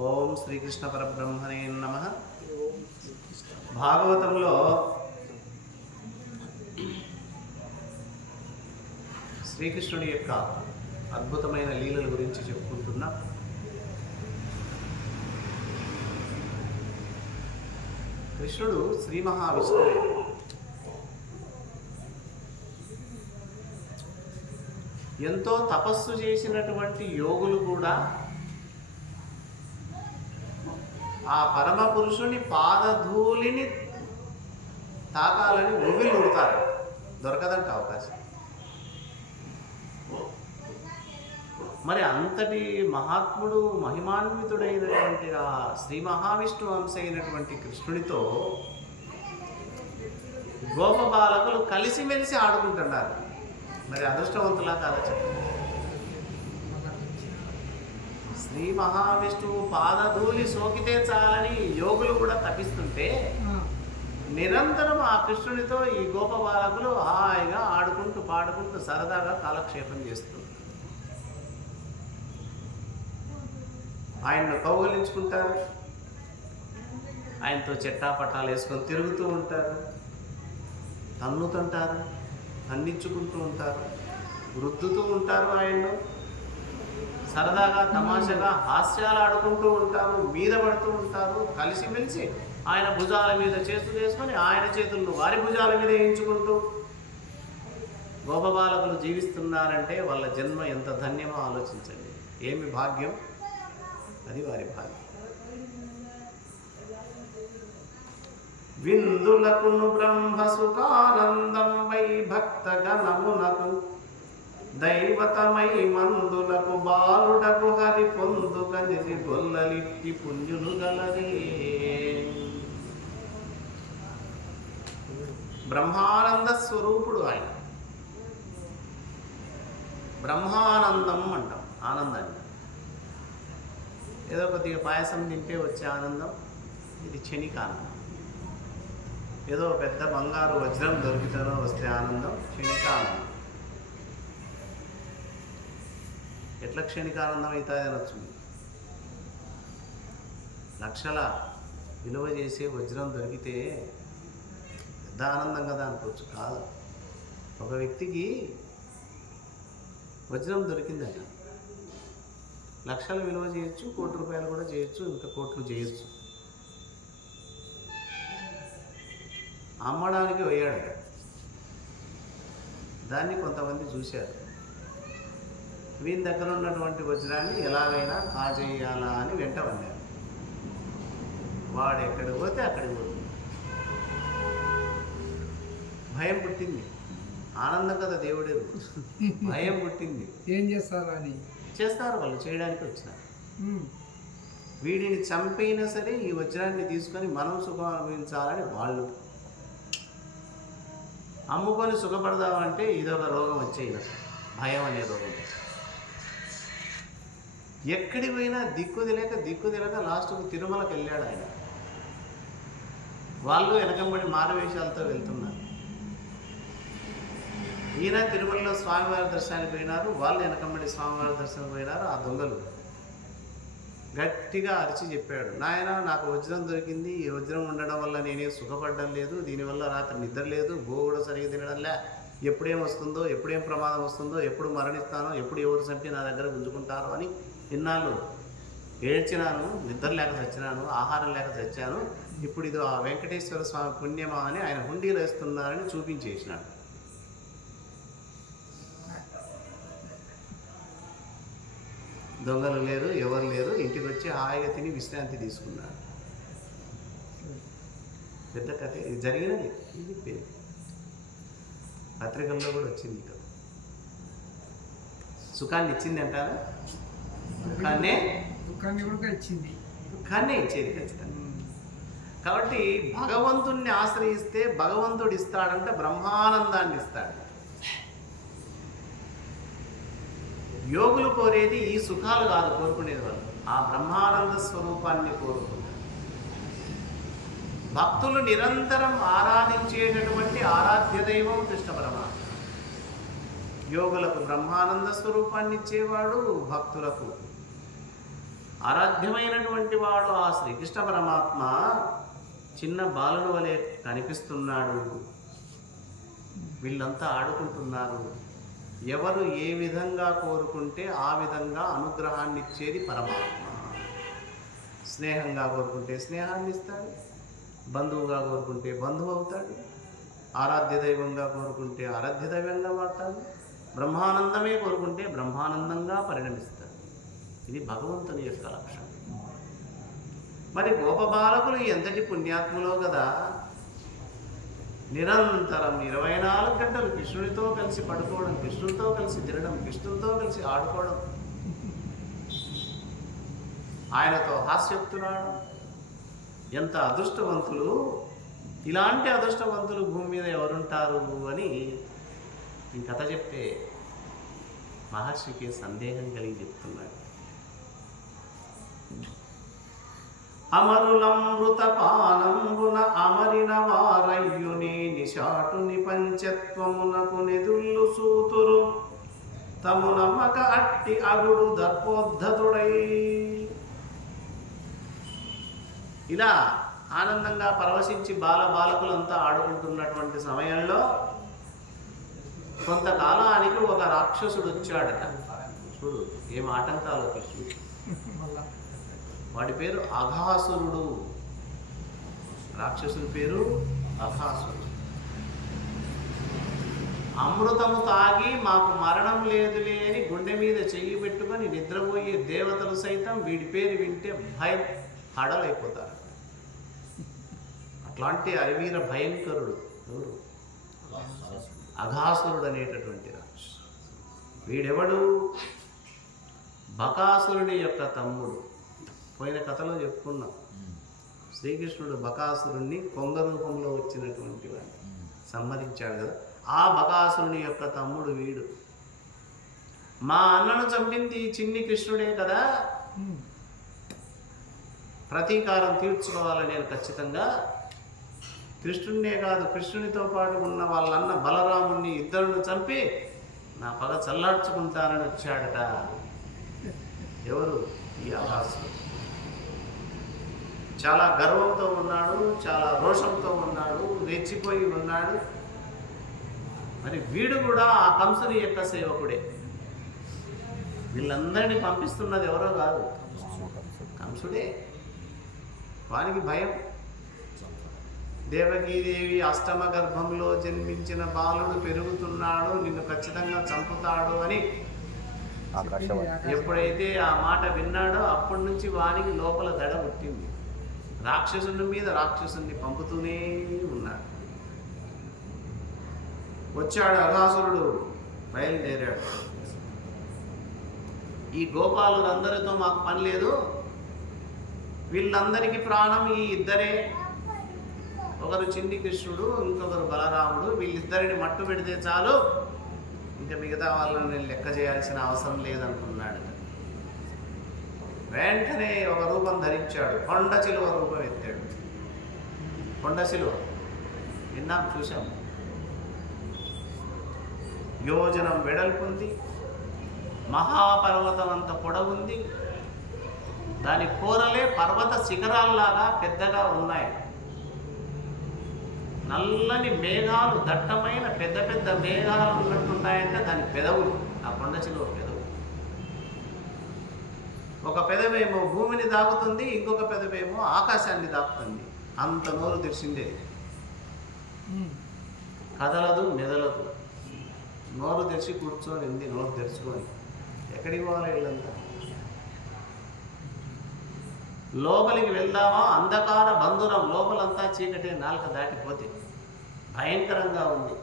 ఓం శ్రీకృష్ణ పరబ్రహ్మణే నమః. భాగవతంలో శ్రీకృష్ణుడి యొక్క అద్భుతమైన లీలల గురించి చెప్పుకుంటున్నాం. కృష్ణుడు శ్రీ మహావిష్ణువే. ఎంతో తపస్సు చేసినటువంటి యోగులు కూడా ఆ పరమ పురుషుని పాదధూళిని తాకాలని ఉవ్విళ్ళూరుతారు. దొరకదంట అవకాశం. మరి అంతటి మహాత్ముడు మహిమాన్వితుడైనటువంటి ఆ శ్రీ మహావిష్ణు అంశ అయినటువంటి కృష్ణుడితో గోప బాలకులు కలిసిమెలిసి ఆడుకుంటున్నారు. మరి అదృష్టవంతులా కాదా చెప్పండి. శ్రీ మహావిష్ణువు పాదధూళి సోకితే చాలని యోగులు కూడా తపిస్తుంటే నిరంతరం ఆ కృష్ణునితో ఈ గోప బాలకులు హాయిగా ఆడుకుంటూ పాడుకుంటూ సరదాగా కాలక్షేపం చేస్తూ ఆయన్ను కౌగలించుకుంటారు. ఆయనతో చెట్టాపట్టాలు వేసుకొని తిరుగుతూ ఉంటారు, తన్నుతుంటారు, తన్నించుకుంటూ ఉంటారు, రుద్దుతూ ఉంటారు. ఆయన్ను సరదాగా తమాషగా హాస్యాలు ఆడుకుంటూ ఉంటారు, మీద పడుతూ ఉంటారు. కలిసిమెలిసి ఆయన భుజాల మీద చేతులు వేసుకొని ఆయన చేతులను వారి భుజాల మీద వేయించుకుంటూ గోపబాలకులు జీవిస్తున్నారంటే వాళ్ళ జన్మ ఎంత ధన్యమో ఆలోచించండి. ఏమి భాగ్యం, అది వారి భాగ్యం. విందులకును బ్రహ్మ సుఖానందం వై భక్త గణమునకు దైవతమై మందులకు బాలుడకు హరి పొందుక నిధి గొల్లలిట్టి పుణ్యులు గలరే. బ్రహ్మానంద స్వరూపుడు ఆయన. బ్రహ్మానందం అంటాం ఆనందాన్ని. ఏదో కొద్దిగా పాయసం తింటే వచ్చే ఆనందం ఇది క్షణికానందం. ఏదో పెద్ద బంగారు వజ్రం దొరికితేనో వస్తే ఆనందం క్షణికానందం. ఎట్లా క్షణికానందం అవుతుంది అనొచ్చు. లక్షల విలువ చేసే వజ్రం దొరికితే పెద్ద ఆనందం కదా అనుకోవచ్చు. కాదు. ఒక వ్యక్తికి వజ్రం దొరికిందట. లక్షల విలువ చేయొచ్చు, కోటి రూపాయలు కూడా చేయొచ్చు, ఇంకా కోట్లు చేయొచ్చు. అమ్మడానికి పోయాడు. దాన్ని కొంతమంది చూశారు. వీని దగ్గర ఉన్నటువంటి వజ్రాన్ని ఎలాగైనా కాజేయాలా అని వెంట పడ్డారు. వాడు ఎక్కడికి పోతే అక్కడికి పోతుంది. భయం పుట్టింది. ఆనందం కదా దేవుడే. భయం పుట్టింది. ఏం చేస్తారు అని చేస్తారు వాళ్ళు, చేయడానికి వచ్చినారు. వీడిని చంపైనా సరే ఈ వజ్రాన్ని తీసుకొని మనం సుఖం అనుభవించాలని వాళ్ళు. అమ్ముకొని సుఖపడదామంటే ఇదొక రోగం వచ్చేది, భయం అనే రోగం. ఎక్కడికి పోయినా దిక్కు తెలియక లాస్ట్కు తిరుమలకి వెళ్ళాడు ఆయన. వాళ్ళు వెనకంబడి మారువేషాలతో వెళ్తున్నారు. ఈయన తిరుమలలో స్వామివారి దర్శనానికి పోయినారు, వాళ్ళు వెనకంబడి స్వామివారి దర్శనానికి పోయినారు. ఆ దొంగలు గట్టిగా అరిచి చెప్పాడు, నాయన నాకు వజ్రం దొరికింది, ఈ వజ్రం ఉండడం వల్ల నేనే సుఖపడడం లేదు, దీనివల్ల రాత్రి నిద్ర లేదు, కూడా సరిగ్గా తినడంలే, ఎప్పుడేం వస్తుందో, ఎప్పుడేం ప్రమాదం వస్తుందో, ఎప్పుడు మరణిస్తానో, ఎప్పుడు ఎవరు చంపి నా దగ్గర గుంజుకుంటారో అని ఇన్నాళ్ళు ఏడ్చినాను, నిద్ర లేక చచ్చినాను, ఆహారం లేక చచ్చాను. ఇప్పుడు ఇది ఆ వెంకటేశ్వర స్వామి పుణ్యమా అని ఆయన హుండీలు వేస్తున్నారని చూపించేసినాడు. దొంగలు లేరు, ఎవరు లేరు. ఇంటికి వచ్చి హాయిగా తిని విశ్రాంతి తీసుకున్నాడు. పెద్ద కథ ఇది జరిగినది. ఇది పేరు పత్రికల్లో కూడా వచ్చింది. ఇక్కడ సుఖాన్ని ఇచ్చింది అంటారా? దుఃఖాన్ని కూడా ఇచ్చింది. దుఃఖాన్నే ఇచ్చేది ఖచ్చితంగా. కాబట్టి భగవంతుణ్ణి ఆశ్రయిస్తే భగవంతుడు ఇస్తాడంటే బ్రహ్మానందాన్ని ఇస్తాడు. యోగులు కోరేది ఈ సుఖాలు కాదు కోరుకునేది, వాళ్ళు ఆ బ్రహ్మానంద స్వరూపాన్ని కోరుకుంటారు. భక్తులు నిరంతరం ఆరాధించేటటువంటి ఆరాధ్య దైవం కృష్ణ పరమాత్మ. యోగులకు బ్రహ్మానంద స్వరూపాన్ని ఇచ్చేవాడు, భక్తులకు ఆరాధ్యమైనటువంటి వాడు ఆ శ్రీకృష్ణ పరమాత్మ చిన్న బాలుని వలె కనిపిస్తున్నాడు. వీళ్ళంతా ఆడుకుంటున్నారు. ఎవరు ఏ విధంగా కోరుకుంటే ఆ విధంగా అనుగ్రహాన్ని ఇచ్చేది పరమాత్మ. స్నేహంగా కోరుకుంటే స్నేహాన్ని ఇస్తాడు, బంధువుగా కోరుకుంటే బంధువు అవుతాడు, ఆరాధ్య దైవంగా కోరుకుంటే ఆరాధ్య దైవంగా మారుతాడు, బ్రహ్మానందమే కోరుకుంటే బ్రహ్మానందంగా పరిణమిస్తాడు. ఇది భగవంతుని యొక్క లక్షణం. మరి గోపబాలకులు ఎంతటి పుణ్యాత్ములో కదా, నిరంతరం 24 గంటలు కృష్ణుడితో కలిసి పడుకోవడం, కృష్ణుడితో కలిసి తినడం, కృష్ణుడితో కలిసి ఆడుకోవడం, ఆయనతో హాస్యోక్తురాడు. ఎంత అదృష్టవంతులు! ఇలాంటి అదృష్టవంతులు భూమి మీద ఎవరుంటారు అని ఈ కథ చెప్తే మహర్షికి సందేహం కలిగి చెప్తున్నాడు. అమరులమృత పానంబున అమరిన వారయ్యుని నిశాటుని పంచత్వమునకు నిదుళ్ళు సూతురు తము నమ్మక అట్టి అగుడు దర్పోద్ధతుడై. ఇలా ఆనందంగా పరవశించి బాలకులంతా ఆడుకుంటున్నటువంటి సమయంలో కొంతకాలానికి ఒక రాక్షసుడు వచ్చాడట. చూడు ఏం ఆటంకాలు కృష్ణుడు. వాడి పేరు అఘాసురుడు. రాక్షసుడి పేరు అఘాసురుడు. అమృతము తాగి మాకు మరణం లేదులే అని గుండె మీద చెయ్యి పెట్టుకొని నిద్రపోయే దేవతలు సైతం వీడి పేరు వింటే భయం హడలైపోతారు. అట్లాంటి అరివీర భయంకరుడు ఎవరు? అఘాసురుడు అనేటటువంటి రాక్షసుడు. వీడెవడు? బకాసురుని యొక్క తమ్ముడు. పోయిన కథలో చెప్పుకున్నాం, శ్రీకృష్ణుడు బకాసురుణ్ణి కొంగ రూపంలో వచ్చినటువంటి వాడిని సంహరించాడు కదా. ఆ బకాసురుని యొక్క తమ్ముడు వీడు. మా అన్నను చంపింది చిన్ని కృష్ణుడే కదా, ప్రతీకారం తీర్చుకోవాలి నేను ఖచ్చితంగా. కృష్ణుడినే కాదు, కృష్ణునితో పాటు ఉన్న వాళ్ళన్న బలరాముణ్ణి ఇద్దరును చంపి నా పగ చల్లార్చుకుంటానని వచ్చాడట. ఎవరు? ఈ అఘాసురుడు. చాలా గర్వంతో ఉన్నాడు, చాలా రోషంతో ఉన్నాడు, రెచ్చిపోయి ఉన్నాడు. మరి వీడు కూడా ఆ కంసుని యొక్క సేవకుడే. వీళ్ళందరినీ పంపిస్తున్నది ఎవరో కాదు, కంసుడే. వానికి భయం. దేవకీదేవి అష్టమ గర్భంలో జన్మించిన బాలుడు పెరుగుతున్నాడు, నిన్ను ఖచ్చితంగా చంపుతాడు అని ఎప్పుడైతే ఆ మాట విన్నాడో అప్పటి నుంచి వానికి లోపల దడ పుట్టింది. రాక్షసుని మీద రాక్షసుని పంపుతూనే ఉన్నాడు. వచ్చాడు అఘాసురుడు, బయలుదేరాడు. ఈ గోపాలులందరితో మాకు పని లేదు, వీళ్ళందరికీ ప్రాణం ఈ ఇద్దరే. ఒకరు చిన్ని కృష్ణుడు, ఇంకొకరు బలరాముడు. వీళ్ళిద్దరిని మట్టు పెడితే చాలు, ఇంకా మిగతా వాళ్ళని లెక్క చేయాల్సిన అవసరం లేదనుకున్నాడు. వెంటనే ఒక రూపం ధరించాడు, కొండ చిలువ రూపం ఎత్తాడు. కొండ చిలువ విన్నాం, చూసాం. యోజనం వెడల్పుంది, మహాపర్వతం అంత పొడవుంది. దాని కూరలే పర్వత శిఖరాల్లాగా పెద్దగా ఉన్నాయి. నల్లని మేఘాలు, దట్టమైన పెద్ద పెద్ద మేఘాలు ఉన్నట్టున్నాయంటే దాని పెదవులు, ఆ కొండ చిలువ పెదవులు. ఒక పెదవేమో భూమిని దాకుతుంది, ఇంకొక పెదవేమో ఆకాశాన్ని దాకుతుంది. అంత నోరు తెరిచిందే, కదలదు మెదలదు. నోరు తెరిచి కూర్చొని ఉంది, నోరు తెరుచుకొని. ఎక్కడికి పోవాలి వీళ్ళంతా? లోపలికి వెళ్దామా? అంధకార బంధురం, లోపలంతా చీకటే. నాలుక దాటిపోతే భయంకరంగా ఉంది.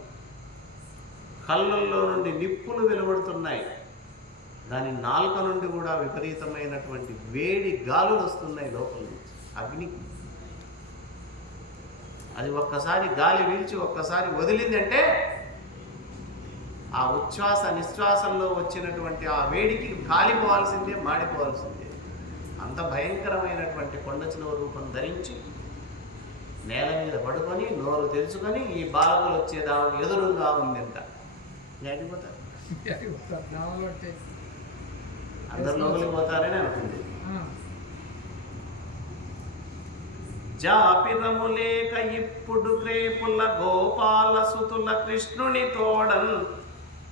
కళ్ళల్లో నుండి నిప్పులు వెలువడుతున్నాయి. దాని నాలుక నుండి కూడా విపరీతమైనటువంటి వేడి గాలులు వస్తున్నాయి లోపల నుంచి, అగ్ని. అది ఒక్కసారి గాలి వీల్చి ఒక్కసారి వదిలిందంటే ఆ ఉచ్ఛ్వాస నిశ్వాసంలో వచ్చినటువంటి ఆ వేడికి కాలిపోవాల్సిందే, మాడిపోవాల్సిందే. అంత భయంకరమైనటువంటి కొండ చిలువ రూపం ధరించి నేల మీద పడుకొని నోరు తెరుచుకొని ఈ బాలకులు వచ్చేదా ఎదురుగా ఉందంట. అడిగిపోతారు, అందరు లోపలికి పోతారని అనుకుంది. జాపిరములేక ఇప్పుడు క్రేపుల గోపాల సుతుల కృష్ణుని తోడన్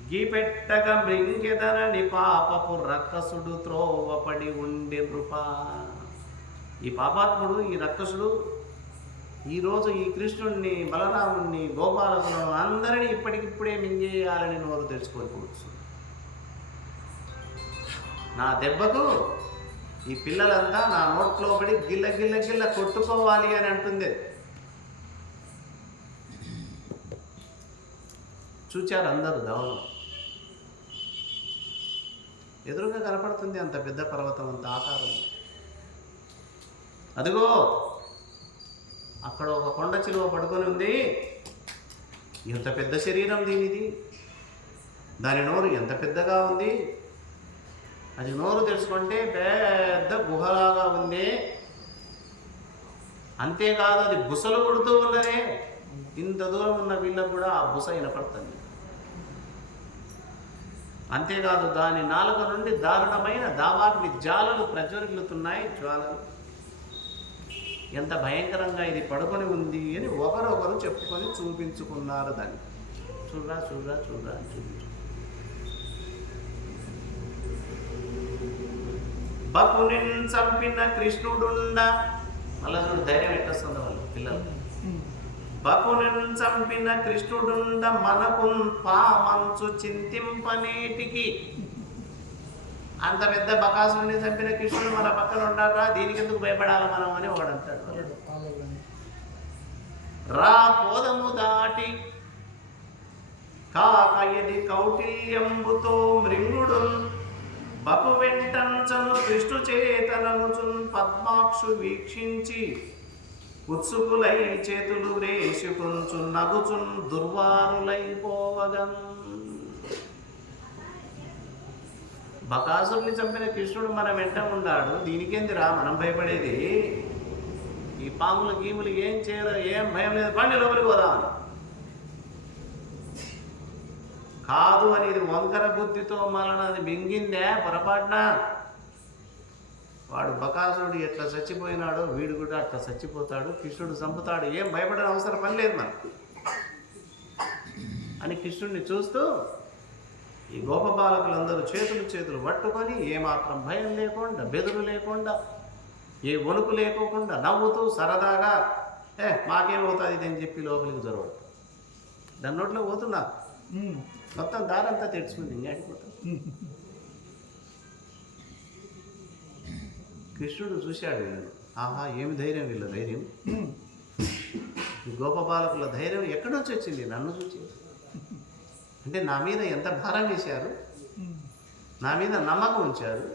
గీపెట్టగ మృంగెదనని పాపపు రక్కసుడు త్రోవపడి ఉండి నృపా. ఈ పాపాత్ముడు, ఈ రక్కసుడు ఈరోజు ఈ కృష్ణుడిని, బలరాముణ్ణి, గోపాలకులను అందరినీ ఇప్పటికిప్పుడే మింగేయాలని నోరు తెరుచుకొని కూర్చు. నా దెబ్బకు ఈ పిల్లలంతా నా నోట్లో పడి గిల్ల గిల్ల గిల్ల కొట్టుకోవాలి అని అంటుంది. చూచారు అందరూ ధవలం. ఎదురుగా కనపడుతుంది అంత పెద్ద పర్వతం, అంత ఆకారం. అదిగో అక్కడ ఒక కొండ చిలువ పడుకొని ఉంది. ఎంత పెద్ద శరీరం దీనిది, దాని నోరు ఎంత పెద్దగా ఉంది. అది నోరు తెరుచుకుంటే పెద్ద గుహలాగా ఉంది. అంతేకాదు అది బుసలు కొడుతూ ఉన్నదే. ఇంత దూరం ఉన్న వీళ్ళకు కూడా ఆ బుస వినపడుతుంది. అంతేకాదు దాని నాలుక నుండి దారుణమైన దావాగ్ని జ్వాలలు ప్రజ్వరిల్లుతున్నాయి. జ్వాలలు ఎంత భయంకరంగా ఇది పడుకొని ఉంది అని ఒకరొకరు చెప్పుకొని చూపించుకున్నారు. దాన్ని చూడరా చూడరా చూడరా అని చూపించు. బకుని చంపిన కృష్ణుడుండ, మళ్ళా చూడు ధైర్యం ఎట్టొస్తుంది వాళ్ళు పిల్లలు. బకుని చంపిన కృష్ణుడుండ మనకు పామంచు చింతింపనేటికి. అంత పెద్ద బకాసుని చంపిన కృష్ణుడు మన పక్కన ఉండారా, దీనికి ఎందుకు భయపడాలి మనం అని వాడు అంటాడు. రా పోదము దాటి కాకయది కౌటిల్యంబుతో మృంగుడు బపు వెంటంచను కృష్ణు చేతననుచున్ పద్మాక్షు వీక్షించి ఉత్సుకులై చేతులు రేషుకుంచు నగుచున్ దుర్వారులైపోవగం. బకాసురుని చంపిన కృష్ణుడు మన వెంట ఉన్నాడు, దీనికేందిరా మనం భయపడేది. ఈ పాములు గీములు ఏం చేయరు, ఏం భయం లేదు, పండి లోపలికి పోదామని. కాదు అని ఇది వంకర బుద్ధితో మరణ అది మింగిందే పొరపాటున. వాడు బకాసురుడు ఎట్లా చచ్చిపోయినాడో వీడు కూడా అట్లా చచ్చిపోతాడు, కృష్ణుడు చంపుతాడు, ఏం భయపడని అవసరం పని లేదు మనకు అని కృష్ణుడిని చూస్తూ ఈ గోపబాలకులందరూ చేతులు పట్టుకొని ఏమాత్రం భయం లేకుండా, బెదురు లేకుండా, ఏ వణుకు లేకోకుండా నవ్వుతూ సరదాగా మాకేమవుతుంది ఇది అని చెప్పి లోపలికి జరగదు. దాని నోట్లో పోతున్నా మొత్తం దారంతా తెచ్చుకుంది, ఇంకాడిపోతాం. కృష్ణుడు చూశాడు వీళ్ళని. ఆహా ఏమి ధైర్యం, వీళ్ళ ధైర్యం, ఈ గోపబాలకుల ధైర్యం ఎక్కడి నుంచి వచ్చింది, నన్ను చూసి. అంటే నా మీద ఎంత భారం వేశారు, నా మీద నమ్మకం ఉంచారు.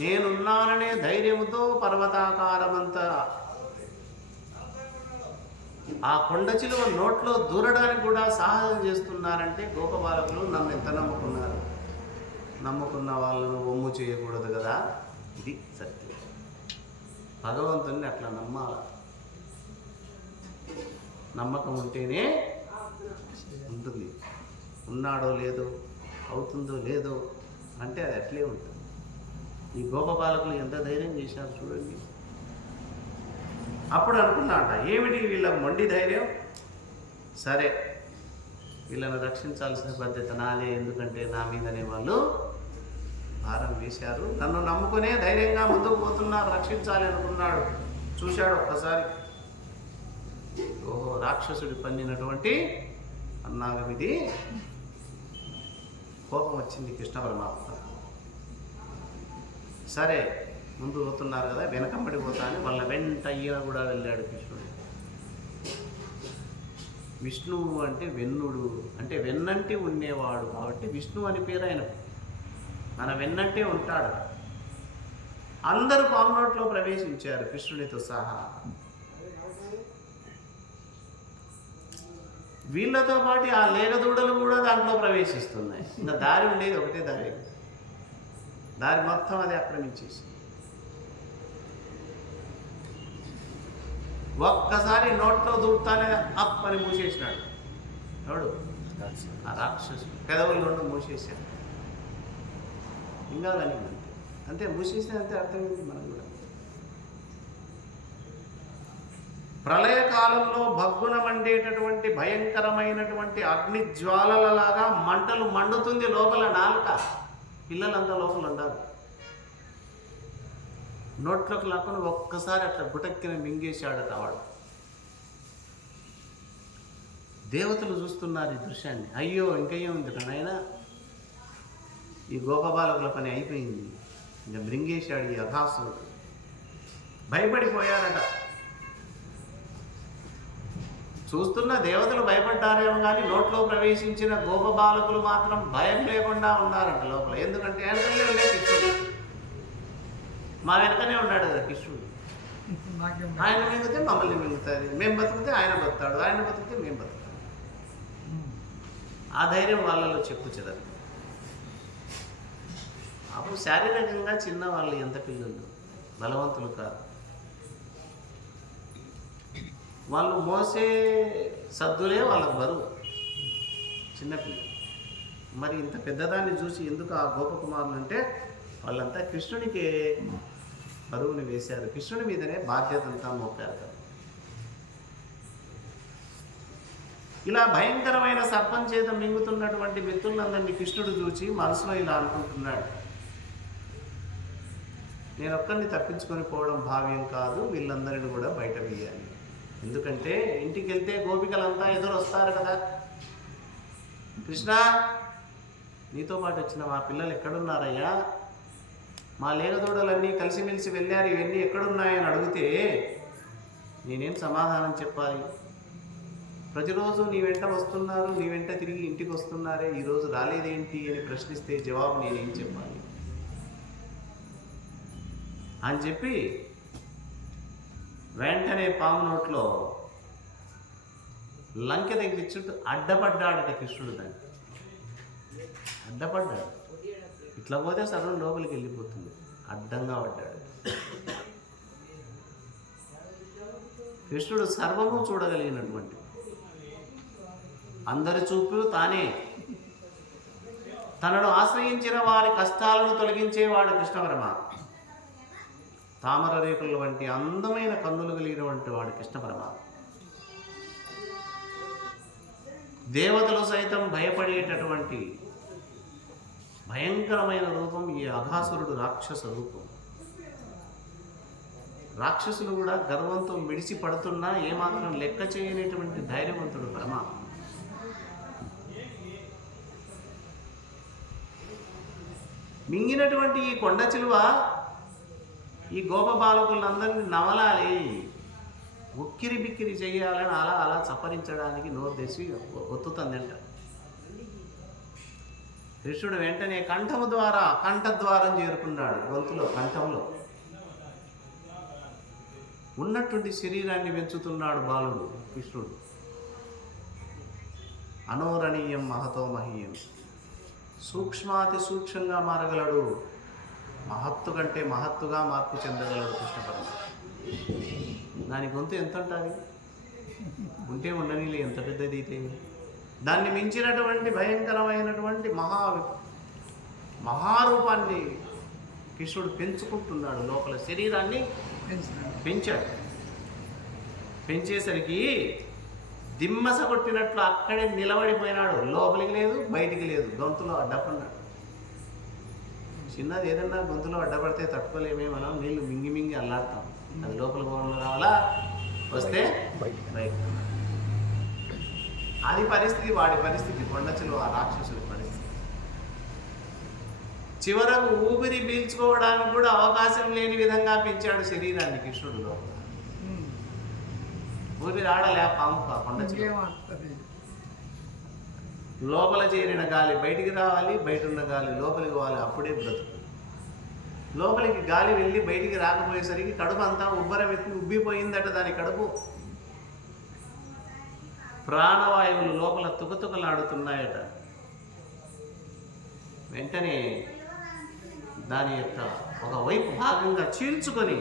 నేనున్నాననే ధైర్యంతో పర్వతాకారమంతా ఆ కొండ చిలువ నోట్లో దూరడానికి కూడా సాహసం చేస్తున్నారంటే గోపబాలకులు నన్ను ఎంత నమ్ముకున్నారు. నమ్ముకున్న వాళ్ళను ఒమ్ము చేయకూడదు కదా, ఇది సత్యం. భగవంతుని అట్లా నమ్మాల. నమ్మకం ఉంటేనే ఉంటుంది. ఉన్నాడో లేదో, అవుతుందో లేదో అంటే అది అట్లే ఉంటుంది. ఈ గోపబాలకులు ఎంత ధైర్యం చేశారు చూడండి. అప్పుడు అనుకున్నాట, ఏమిటి వీళ్ళ మొండి ధైర్యం, సరే వీళ్ళని రక్షించాల్సిన బాధ్యత నాదే, ఎందుకంటే నా మీదనే వాళ్ళు భారం వేశారు. నన్ను నమ్ముకునే ధైర్యంగా ముందుకు పోతున్నారు, రక్షించాలి అనుకున్నాడు. చూశాడు ఒక్కసారి, ఓహో రాక్షసుడి పన్నినటువంటి అన్నాగం ఇది. కోపం వచ్చింది కృష్ణ పరమాత్మ. సరే ముందు పోతున్నారు కదా, వెనకంబడి పోతా అని వాళ్ళ వెంట ఈయన కూడా వెళ్ళాడు కృష్ణుడు. విష్ణువు అంటే వెన్నుడు, అంటే వెన్నంటి ఉండేవాడు కాబట్టి విష్ణువు అని పేరు ఆయన. మన వెన్నంటే ఉంటాడు. అందరూ పామునోట్లో ప్రవేశించారు కృష్ణునితో సహా. వీళ్ళతో పాటు ఆ లేగదూడలు కూడా దాంట్లో ప్రవేశిస్తున్నాయి. ఇంకా దారి ఉండేది ఒకటే దారి, దారి మొత్తం అది ఆక్రమించేసి ఒక్కసారి నోట్లో దూడతానే అప్ అని మూసేసినాడు. ఎవడు? ఆ రాక్షసుడు. పెదవులు రెండు మూసేసాడు. ఇంకా కానీ అంతే అంతే మూసేసిన అంతే అర్థమైంది మనకు కూడా. ప్రళయకాలంలో భగ్గున మండేటటువంటి భయంకరమైనటువంటి అగ్ని జ్వాలలలాగా మంటలు మండుతుంది లోపల నాలుక. పిల్లలంతా లోపల ఉండాలి. నోట్లోకి లాక్కుని ఒక్కసారి అట్లా గుటక్కిన మింగేశాడట వాడు. దేవతలు చూస్తున్నారు ఈ దృశ్యాన్ని. అయ్యో ఇంకేం ఉంది నాయన, ఈ గోపబాలకుల పని అయిపోయింది, ఇంకా మృంగేశాడు ఈ అఘాసురుడు. భయపడిపోయారట. చూస్తున్న దేవతలు భయపడ్డారేమో కానీ నోట్లో ప్రవేశించిన గోపబాలకులు మాత్రం భయం లేకుండా ఉన్నారంట లోపల. ఎందుకంటే వెనకనే ఉండే కృష్ణుడు, మా వెనకనే ఉన్నాడు కదా కృష్ణుడు. ఆయన మింగితే మమ్మల్ని మింగుతుంది, మేము బతుకుతే ఆయన బతుకుతాడు, ఆయన బతుకుతే మేము బతుకుతాం. ఆ ధైర్యం వాళ్ళలో చెప్పు చెదరు. అప్పుడు శారీరకంగా చిన్న వాళ్ళు, ఎంత పిల్లలు బలవంతులు కాదు, వాళ్ళు మోసే సద్దులే వాళ్ళకు బరువు, చిన్నపిల్లలు. మరి ఇంత పెద్దదాన్ని చూసి ఎందుకు ఆ గోపకుమారులు అంటే వాళ్ళంతా కృష్ణునికి బరువుని వేశారు, కృష్ణుడి మీదనే బాధ్యత అంతా మోపారు కదా. ఇలా భయంకరమైన సర్పం చేత మింగుతున్నటువంటి మిత్రులందరినీ కృష్ణుడు చూసి మనసులో ఇలా అనుకుంటున్నాడు, నేను ఒక్కరిని తప్పించుకొని పోవడం భావ్యం కాదు, వీళ్ళందరిని కూడా బయట వేయాలి. ఎందుకంటే ఇంటికి వెళ్తే గోపికలంతా ఎదురు వస్తారు కదా. కృష్ణ, నీతో పాటు వచ్చిన మా పిల్లలు ఎక్కడున్నారయ్యా, మా లేగదూడలన్నీ కలిసిమెలిసి వెళ్ళారు, ఇవన్నీ ఎక్కడున్నాయని అడిగితే నేనేం సమాధానం చెప్పాలి? ప్రతిరోజు నీ వెంట వస్తున్నారు, నీ వెంట తిరిగి ఇంటికి వస్తున్నారే, ఈరోజు రాలేదేంటి అని ప్రశ్నిస్తే జవాబు నేనేం చెప్పాలి అని చెప్పి వెంటనే పాము నోట్లో లంకె దగ్గర చుట్టూ అడ్డపడ్డాడట కృష్ణుడు. దాన్ని అడ్డపడ్డాడు. ఇట్లా పోతే సర్వం లోపలికి వెళ్ళిపోతుంది, అడ్డంగా పడ్డాడు. కృష్ణుడు సర్వము చూడగలిగినటువంటి, అందరి చూపు తానే, తనను ఆశ్రయించిన వారి కష్టాలను తొలగించేవాడు కృష్ణ పరమాత్మ. తామర రేకుల వంటి అందమైన కన్నులు కలిగినటువంటి వాడు కృష్ణ పరమాత్మ. దేవతలు సైతం భయపడేటటువంటి భయంకరమైన రూపం ఈ అఘాసురుడు, రాక్షస రూపం. రాక్షసులు కూడా గర్వంతో మిడిసి పడుతున్నా ఏమాత్రం లెక్క చేయనేటువంటి ధైర్యవంతుడు పరమాత్మ. మింగినటువంటి ఈ కొండ చిలువ ఈ గోపబాలకులందరినీ నవలాలి, ఉక్కిరి బిక్కిరి చేయాలని అలా అలా చప్పరించడానికి నోరు తెసి ఒత్తుతుందంట. కృష్ణుడు వెంటనే కంఠము ద్వారా కంఠద్వారం చేరుకున్నాడు. గొంతులో, కంఠంలో ఉన్నటువంటి శరీరాన్ని పెంచుతున్నాడు బాలుడు కృష్ణుడు. అనోరణీయం మహతో మహీయం, సూక్ష్మాతి సూక్ష్మంగా మారగలడు, మహత్తు కంటే మహత్తుగా మార్పు చెందగలడు కృష్ణ పరమాత్మ. దాని గొంతు ఎంత ఉంటుంది, ఉంటే ఉండనిలే, ఎంత పెద్దది అయితే. దాన్ని మించినటువంటి భయంకరమైనటువంటి మహారూపాన్ని కృష్ణుడు పెంచుకుంటున్నాడు. లోపల శరీరాన్ని పెంచాడు. పెంచేసరికి దిమ్మస కొట్టినట్లు అక్కడే నిలబడిపోయినాడు. లోపలికి లేదు, బయటికి లేదు, గొంతులో అడ్డపడినాడు. చిన్నది ఏదన్నా గొంతులో అడ్డపడితే తట్టుకోలేమే, మనం నీళ్ళు మింగి మింగి అల్లాడతాం. అది లోపల పోవడం రావాలా, వస్తే బయట. అది పరిస్థితి, వాడి పరిస్థితి, కొండచిలువ ఆ రాక్షసుడి పరిస్థితి. చివరకు ఊపిరి పీల్చుకోవడానికి కూడా అవకాశం లేని విధంగా పెంచాడు శరీరాన్ని కృష్ణుడు. లోపల ఊపిరి ఆడలే పాము, కొండచిలువ. లోపల చేరిన గాలి బయటికి రావాలి, బయట ఉన్న గాలి లోపలికి పోవాలి, అప్పుడే బ్రతుకు. లోపలికి గాలి వెళ్ళి బయటికి రాకపోయేసరికి కడుపు అంతా ఉబ్బరమెత్తి ఉబ్బిపోయిందట దాని కడుపు. ప్రాణవాయువులు లోపల తుకతుకలాడుతున్నాయట. వెంటనే దాని యొక్క ఒకవైపు భాగంగా చీల్చుకొని,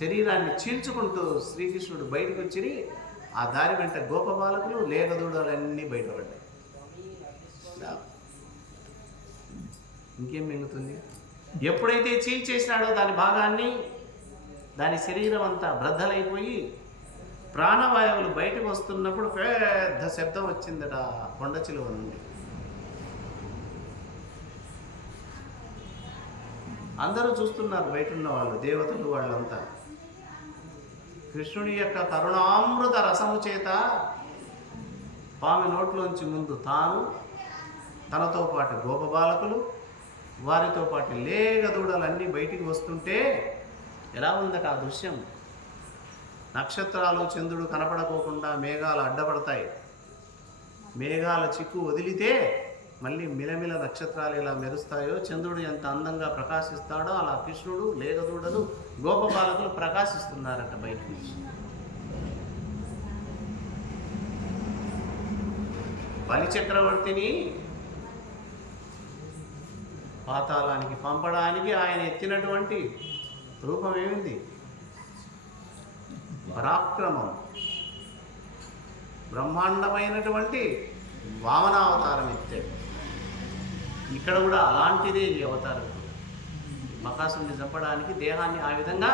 శరీరాన్ని చీల్చుకుంటూ శ్రీకృష్ణుడు బయటకు వచ్చి ఆ దారి వెంట గోపబాలకులు, లేగదూడలన్నీ బయటపడ్డాయి. ఇంకేం మిగులుతుంది? ఎప్పుడైతే చీల్చేసినాడో దాని భాగాన్ని, దాని శరీరం అంతా బ్రద్దలైపోయి ప్రాణవాయువులు బయటకు వస్తున్నప్పుడు పెద్ద శబ్దం వచ్చిందట ఆ కొండ చిలువ నుండి. అందరూ చూస్తున్నారు, బయట ఉన్న వాళ్ళు, దేవతలు వాళ్ళంతా. కృష్ణుని యొక్క కరుణామృత రసము చేత పాము నోట్లోంచి ముందు తాను, తనతో పాటు గోపబాలకులు, వారితో పాటు లేగ దూడలన్నీ బయటికి వస్తుంటే ఎలా ఉందట ఆ దృశ్యం. నక్షత్రాలు చంద్రుడు కనపడకోకుండా మేఘాలు అడ్డపడతాయి. మేఘాల చిక్కు వదిలితే మళ్ళీ మిలమిల నక్షత్రాలు ఎలా మెరుస్తాయో, చంద్రుడు ఎంత అందంగా ప్రకాశిస్తాడో అలా కృష్ణుడు, లేగదూడలు, గోపబాలకులు ప్రకాశిస్తున్నారట బయట నుంచి. బలిచక్రవర్తిని పాతాళానికి పంపడానికి ఆయన ఎత్తినటువంటి రూపం ఏమింది? పరాక్రమం, బ్రహ్మాండమైనటువంటి వామనావతారం ఎత్తాడు. ఇక్కడ కూడా అలాంటిదే ఈ అవతారం. బకాసురుని చంపడానికి దేహాన్ని ఆ విధంగా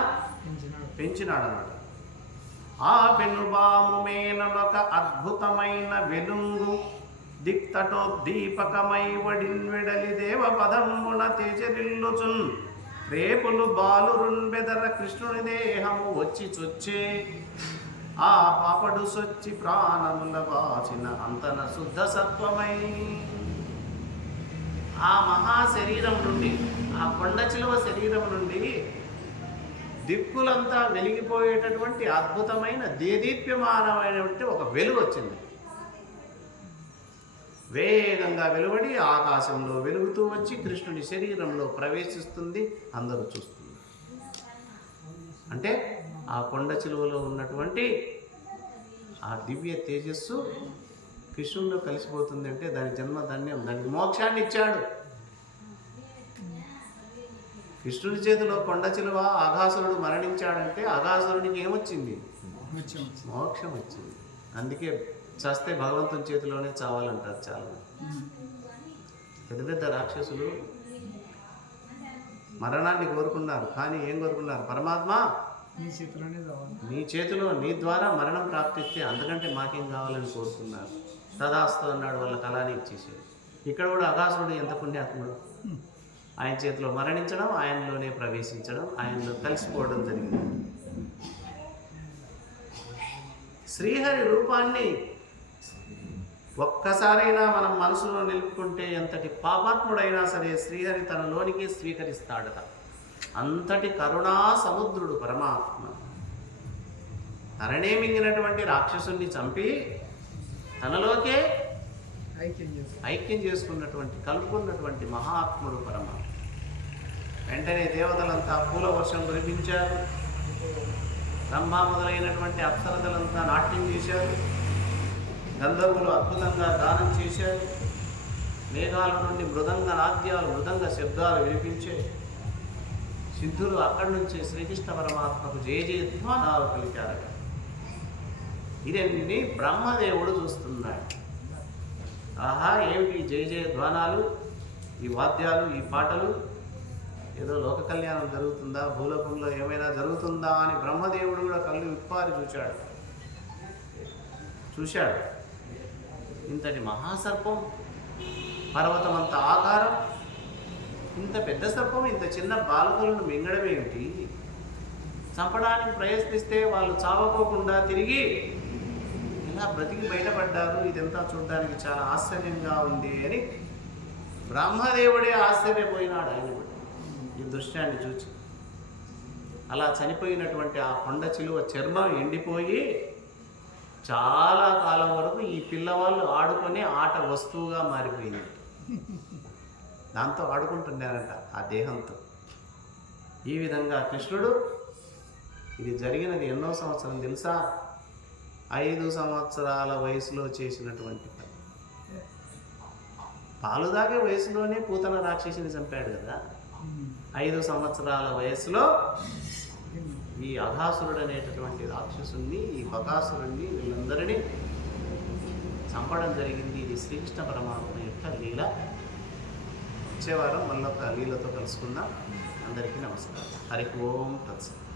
పెంచినాడు అన్నాడు. ఆ పెనుబాముమేనొక అద్భుతమైన వెలుంగు దిక్తటోద్దీపకమై వడిన్వెడలి దేవ పదమున తేజరిల్లుచున్ రేపులు బాలురున్ బెదర కృష్ణుని దేహము వచ్చి చొచ్చే ఆ పాపడు సొచ్చి ప్రాణముల వాచిన అంతన శుద్ధ సత్వమై. ఆ మహాశరీరం నుండి, ఆ కొండ చిలువ శరీరం నుండి దిక్కులంతా వెలిగిపోయేటటువంటి అద్భుతమైన దేదీప్యమానమైనటువంటి ఒక వెలుగు వచ్చింది. వేగంగా వెలువడి ఆకాశంలో వెలుగుతూ వచ్చి కృష్ణుని శరీరంలో ప్రవేశిస్తుంది. అందరూ చూస్తుంది. అంటే ఆ కొండ చిలువలో ఉన్నటువంటి ఆ దివ్య తేజస్సు కృష్ణునిలో కలిసిపోతుంది. అంటే దాని జన్మ ధన్యం, దానికి మోక్షాన్ని ఇచ్చాడు. కృష్ణుని చేతిలో కొండ చిలువ అఘాసురుడు మరణించాడంటే అఘాసురుడికి ఏమొచ్చింది? మోక్షం వచ్చింది. అందుకే చస్తే భగవంతుని చేతిలోనే చావాలంటారు చాలా. పెద్ద పెద్ద రాక్షసులు మరణాన్ని కోరుకున్నారు, కానీ ఏం కోరుకున్నారు? పరమాత్మ నీ చేతిలో, నీ ద్వారా మరణం ప్రాప్తిస్తే అంతకంటే మాకేం కావాలని కోరుకున్నారు. తదాస్తు అన్నాడు, వాళ్ళ కళాన్ని ఇచ్చేసాడు. ఇక్కడ కూడా అఘాసురుడు ఎంత పుణ్యాత్ముడు. ఆయన చేతిలో మరణించడం, ఆయనలోనే ప్రవేశించడం, ఆయనలో కలిసిపోవడం జరిగింది. శ్రీహరి రూపాన్ని ఒక్కసారైనా మనం మనసులో నిలుపుకుంటే ఎంతటి పాపాత్ముడైనా సరే శ్రీహరి తనలోనికి స్వీకరిస్తాడట. అంతటి కరుణా సముద్రుడు పరమాత్మ. తననే మింగినటువంటి రాక్షసుని చంపి తనలోకే ఐక్యం చేసుకున్నటువంటి, కలుపుకున్నటువంటి మహాత్ముడు పరమాత్మ. వెంటనే దేవతలంతా పూల వర్షం కురిపించారు. బ్రహ్మ మొదలైనటువంటి అప్సరతలంతా నాట్యం చేశారు. గంధర్వులు అద్భుతంగా గానం చేశారు. మేఘాల నుండి మృదంగ నాద్యాలు, మృదంగ శబ్దాలు వినిపించాయి. సిద్ధులు అక్కడి నుంచి శ్రీకృష్ణ పరమాత్మకు జయ జయధ్వానాలు పలికారట. ఇదన్నీ బ్రహ్మదేవుడు చూస్తున్నాడు. ఆహా, ఏమిటి జయ జయధ్వానాలు, ఈ వాద్యాలు, ఈ పాటలు, ఏదో లోక కళ్యాణం జరుగుతుందా, భూలోకంలో ఏమైనా జరుగుతుందా అని బ్రహ్మదేవుడు కూడా కళ్ళు విప్పారి చూశాడు. ఇంతటి మహాసర్పం, పర్వతమంత ఆకారం, ఇంత పెద్ద సర్పం ఇంత చిన్న బాలకులను మింగడం ఏమిటి? చంపడానికి ప్రయత్నిస్తే వాళ్ళు చావకోకుండా తిరిగి ఇలా బ్రతికి బయటపడ్డారు. ఇదంతా చూడడానికి చాలా ఆశ్చర్యంగా ఉంది అని బ్రహ్మదేవుడే ఆశ్చర్యపోయినాడు. ఆయన కూడా ఈ దృశ్యాన్ని చూచి. అలా చనిపోయినటువంటి ఆ కొండ చిలువ చర్మం ఎండిపోయి చాలా కాలం వరకు ఈ పిల్లవాళ్ళు ఆడుకునే ఆట వస్తువుగా మారిపోయింది. దాంతో ఆడుకుంటున్నారంట ఆ దేహంతో. ఈ విధంగా కృష్ణుడు, ఇది జరిగినది ఎన్నో సంవత్సరం తెలుసా? 5 సంవత్సరాల వయసులో చేసినటువంటి పని. పాలు తాగే వయసులోనే పూతన రాక్షసిని చంపాడు కదా. 5 సంవత్సరాల వయసులో ఈ అఘాసురుడు అనేటటువంటి రాక్షసుని, ఈ బకాసురుణ్ణి, వీళ్ళందరినీ చంపడం జరిగింది. ఇది శ్రీకృష్ణ పరమాత్మ యొక్క లీల. వచ్చే వారం మళ్ళొక లీలతో కలుసుకుందాం. అందరికీ నమస్కారం. హరి ఓం తత్సత్.